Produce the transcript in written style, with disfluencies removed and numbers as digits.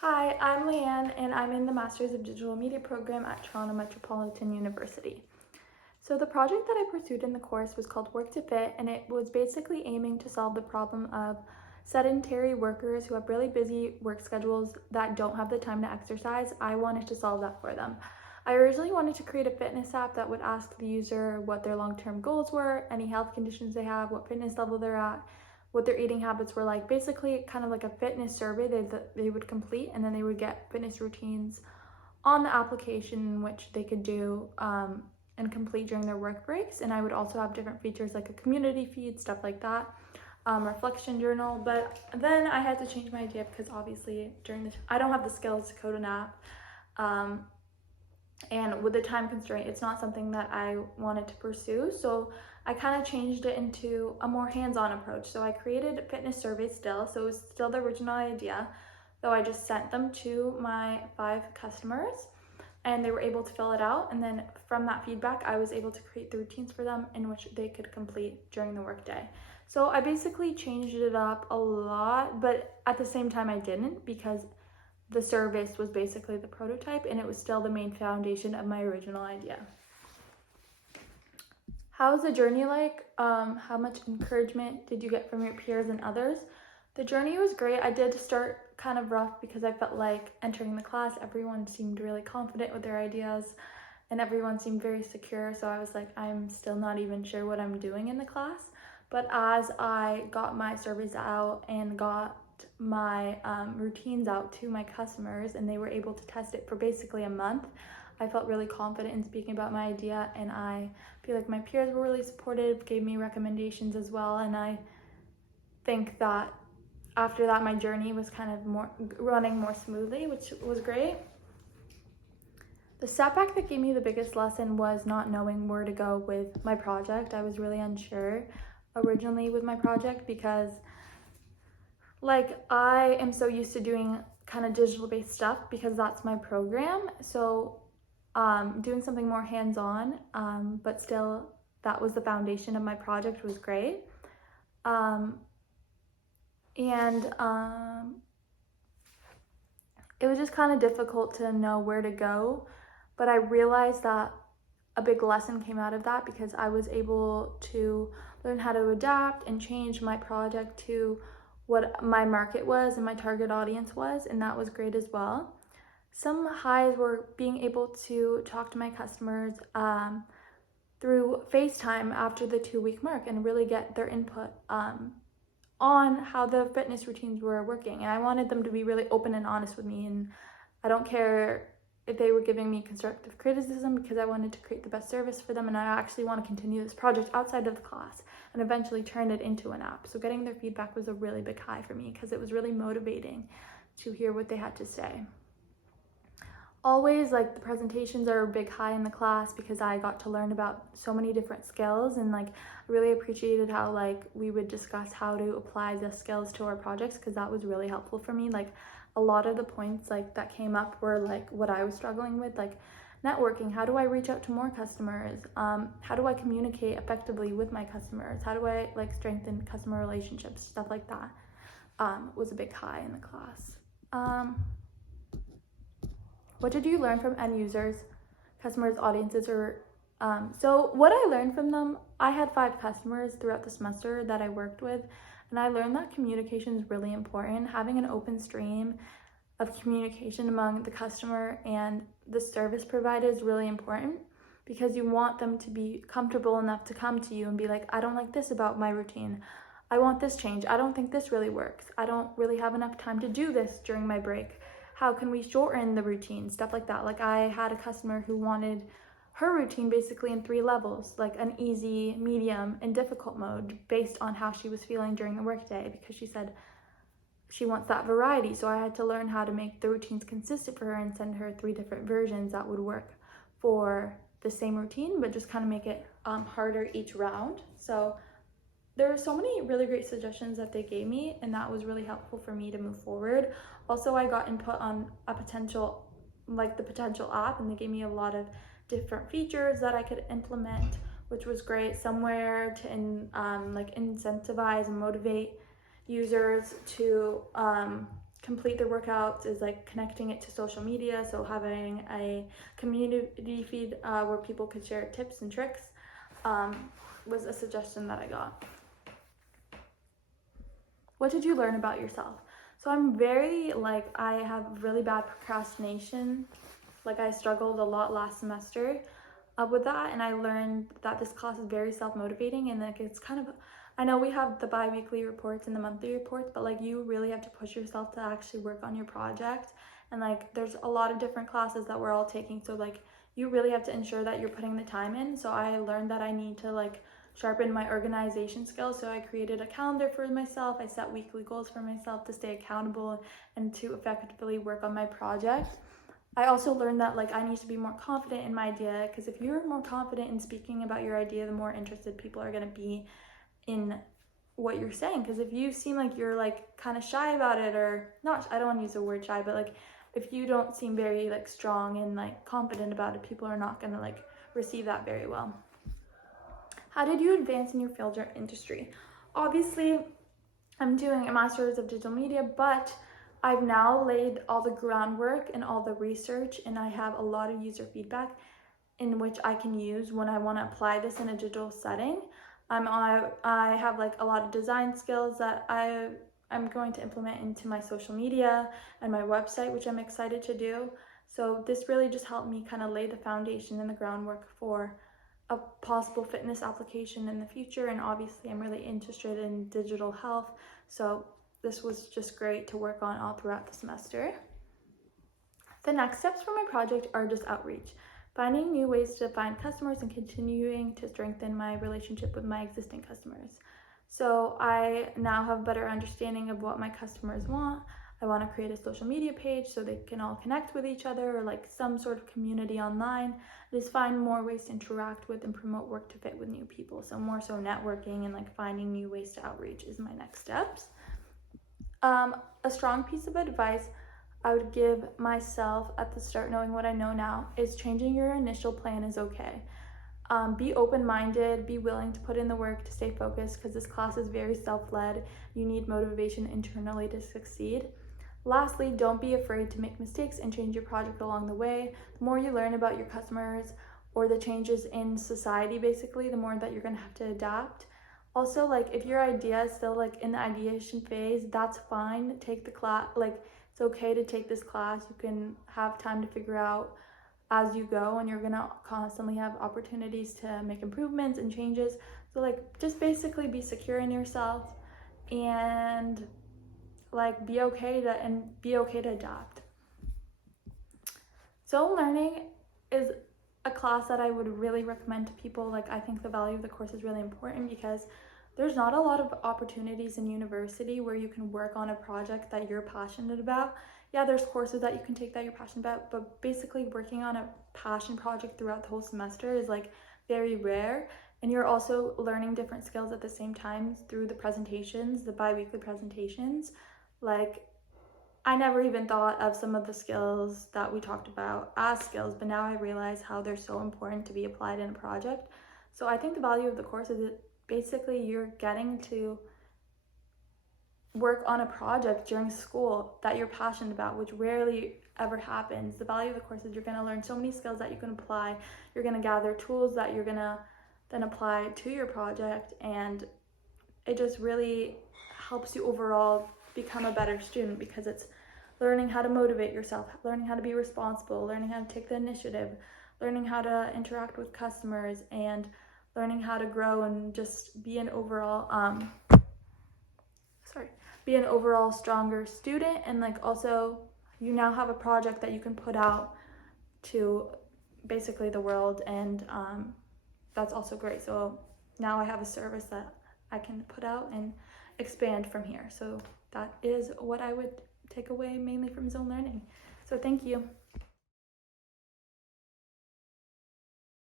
Hi, I'm Layan, and I'm in the Masters of Digital Media program at Toronto Metropolitan University. So the project that I pursued in the course was called Work to Fit, and it was basically aiming to solve the problem of sedentary workers who have really busy work schedules that don't have the time to exercise. I wanted to solve that for them. I originally wanted to create a fitness app that would ask the user what their long-term goals were, any health conditions they have, what fitness level they're at, what their eating habits were like. Basically, kind of like a fitness survey they would complete, and then they would get fitness routines on the application, which they could do and complete during their work breaks. And I would also have different features like a community feed, stuff like that, reflection journal. But then I had to change my idea because obviously I don't have the skills to code an app. And with the time constraint, it's not something that I wanted to pursue. So I kind of changed it into a more hands-on approach. So I created fitness surveys still. So it was still the original idea, though I just sent them to my 5 customers and they were able to fill it out. And then from that feedback, I was able to create the routines for them in which they could complete during the workday. So I basically changed it up a lot, but at the same time I didn't, because the service was basically the prototype and it was still the main foundation of my original idea. How was the journey like? How much encouragement did you get from your peers and others? The journey was great. I did start kind of rough because I felt like entering the class, everyone seemed really confident with their ideas and everyone seemed very secure. So I was like, I'm still not even sure what I'm doing in the class. But as I got my surveys out and got my routines out to my customers and they were able to test it for basically a month, I felt really confident in speaking about my idea, and I feel like my peers were really supportive, gave me recommendations as well. And I think that after that, my journey was kind of running more smoothly, which was great. The setback that gave me the biggest lesson was not knowing where to go with my project. I was really unsure originally with my project because I am so used to doing kind of digital based stuff because that's my program. So doing something more hands-on, but still that was the foundation of my project, was great. It was just kind of difficult to know where to go, but I realized that a big lesson came out of that because I was able to learn how to adapt and change my project to what my market was and my target audience was, and that was great as well. Some highs were being able to talk to my customers through FaceTime after the 2-week mark and really get their input on how the fitness routines were working. And I wanted them to be really open and honest with me, and I don't care if they were giving me constructive criticism because I wanted to create the best service for them, and I actually want to continue this project outside of the class and eventually turn it into an app. So getting their feedback was a really big high for me because it was really motivating to hear what they had to say. Always, the presentations are a big high in the class because I got to learn about so many different skills, and I really appreciated how we would discuss how to apply the skills to our projects, because that was really helpful for me. A lot of the points that came up were what I was struggling with, networking. How do I reach out to more customers? How do I communicate effectively with my customers? How do I strengthen customer relationships? Stuff like that was a big high in the class. What did you learn from end users, customers, audiences, or so what I learned from them, I had 5 customers throughout the semester that I worked with, and I learned that communication is really important. Having an open stream of communication among the customer and the service provider is really important, because you want them to be comfortable enough to come to you and be like, I don't like this about my routine. I want this change. I don't think this really works. I don't really have enough time to do this during my break. How can we shorten the routine? Stuff like that. I had a customer who wanted her routine basically in 3 levels, an easy, medium, and difficult mode based on how she was feeling during the workday, because she said she wants that variety. So I had to learn how to make the routines consistent for her and send her 3 different versions that would work for the same routine, but just kind of make it harder each round. So there were so many really great suggestions that they gave me, and that was really helpful for me to move forward. Also, I got input on the potential app, and they gave me a lot of different features that I could implement, which was great. Somewhere to incentivize and motivate users to complete their workouts is like connecting it to social media, so having a community feed where people could share tips and tricks was a suggestion that I got. What did you learn about yourself? So I'm very, I have really bad procrastination. I struggled a lot last semester with that, and I learned that this class is very self-motivating, and it's kind of, I know we have the bi-weekly reports and the monthly reports, but you really have to push yourself to actually work on your project. And there's a lot of different classes that we're all taking, so you really have to ensure that you're putting the time in. So I learned that I need to sharpen my organization skills. So I created a calendar for myself. I set weekly goals for myself to stay accountable and to effectively work on my project. I also learned that I need to be more confident in my idea, because if you're more confident in speaking about your idea, the more interested people are going to be in what you're saying. Because if you seem like you're kind of shy about it, or not, I don't want to use the word shy, but if you don't seem very strong and confident about it, people are not going to receive that very well. How did you advance in your field or industry? Obviously, I'm doing a master's of digital media, but I've now laid all the groundwork and all the research, and I have a lot of user feedback in which I can use when I want to apply this in a digital setting. I have a lot of design skills that I'm going to implement into my social media and my website, which I'm excited to do. So this really just helped me kind of lay the foundation and the groundwork for a possible fitness application in the future. And obviously I'm really interested in digital health, so this was just great to work on all throughout the semester. The next steps for my project are just outreach, finding new ways to find customers and continuing to strengthen my relationship with my existing customers. So I now have a better understanding of what my customers want. I want to create a social media page so they can all connect with each other, or some sort of community online. Just find more ways to interact with and promote work to fit with new people. So more so networking and finding new ways to outreach is my next steps. A strong piece of advice I would give myself at the start, knowing what I know now, is changing your initial plan is okay. Be open-minded, be willing to put in the work to stay focused, because this class is very self-led. You need motivation internally to succeed. Lastly, don't be afraid to make mistakes and change your project along the way. The more you learn about your customers or the changes in society, basically, the more that you're going to have to adapt. Also, if your idea is still in the ideation phase, that's fine. Take the class. It's okay to take this class. You can have time to figure out as you go, and you're gonna constantly have opportunities to make improvements and changes. So just basically be secure in yourself, and be okay to adapt. So learning is a class that I would really recommend to people. I think the value of the course is really important, because there's not a lot of opportunities in university where you can work on a project that you're passionate about. Yeah, there's courses that you can take that you're passionate about, but basically working on a passion project throughout the whole semester is very rare. And you're also learning different skills at the same time through the presentations, the bi-weekly presentations. I never even thought of some of the skills that we talked about as skills, but now I realize how they're so important to be applied in a project. So I think the value of the course is that basically you're getting to work on a project during school that you're passionate about, which rarely ever happens. The value of the course is you're going to learn so many skills that you can apply. You're going to gather tools that you're going to then apply to your project, and it just really helps you overall become a better student, because it's learning how to motivate yourself, learning how to be responsible, learning how to take the initiative, learning how to interact with customers, and learning how to grow and just be an overall stronger student. And also you now have a project that you can put out to basically the world, and that's also great. So now I have a service that I can put out and expand from here. So that is what I would take away mainly from Zone Learning. So thank you.